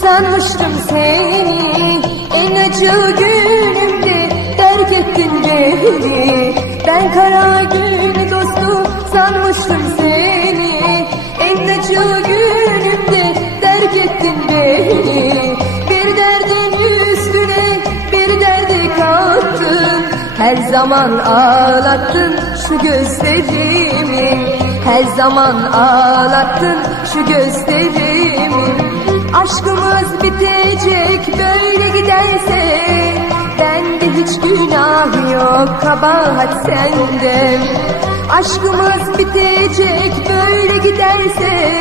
sanmıştım seni. En acı günümde terk ettin beni Ben kara gün dostu sanmıştım seni. En acı günümde terk ettin beni. Bir derdin üstüne bir derdi kattın. Her zaman ağlattın şu gözlerimi. Her zaman ağlattın şu gözlerimi Aşkımız bitecek böyle giderse Bende hiç günah yok kabahat sende. Aşkımız bitecek böyle giderse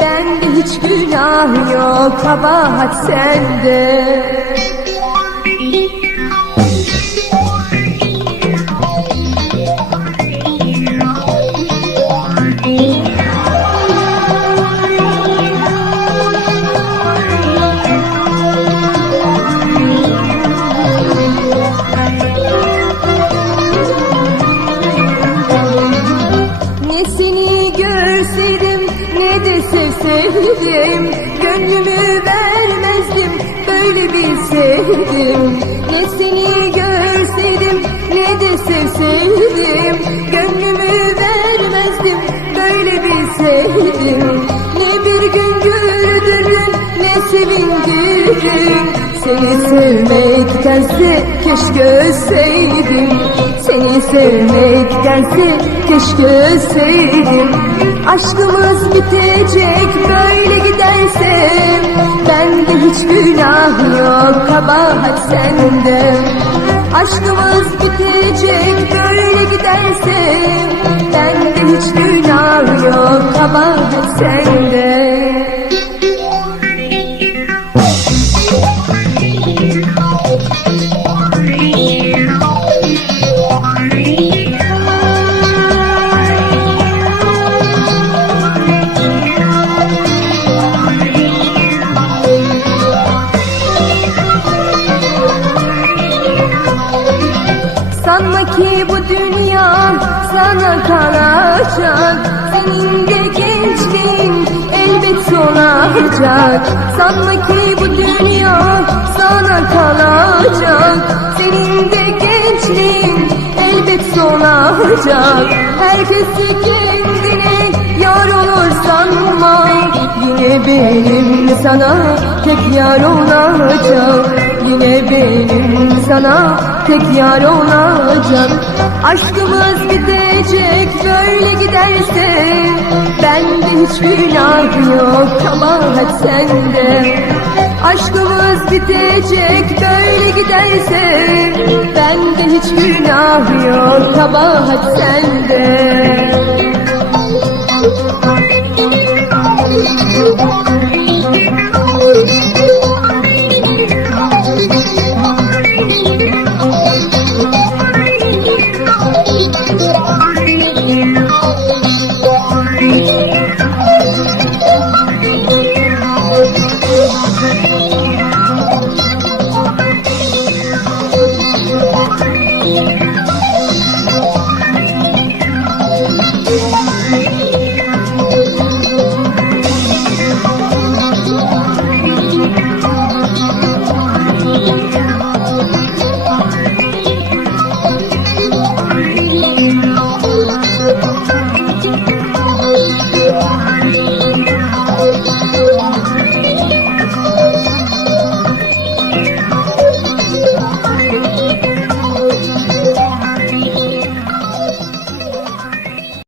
Bende hiç günah yok kabahat sende görseydim ne de sevseydim Gönlümü vermezdim böyle bilseydim Ne seni görseydim ne de sevseydim Gönlümü vermezdim böyle bilseydim Ne bir gün güldürdün ne sevindirdin. Seni sevmektense keşke ölseydim sevmektense keşke ölseydim. Aşkımız bitecek böyle giderse Bende hiç günah yok kabahat sende. Aşkımız bitecek böyle giderse Bende hiç günah yok kabahat sende Sanma ki bu dünya sana kalacak Senin de gençliğin elbet solacak Sanma ki bu dünya sana kalacak. Senin de gençliğin elbet solacak Herkesi kendine yar olur sanma. Yine benim sana tek yar olacak. Yine benim sana tek yar olacak. Aşkımız bitecek böyle giderse Bende hiç günah yok kabahat sende. Aşkımız bitecek böyle giderse Bende hiç günah yok kabahat sende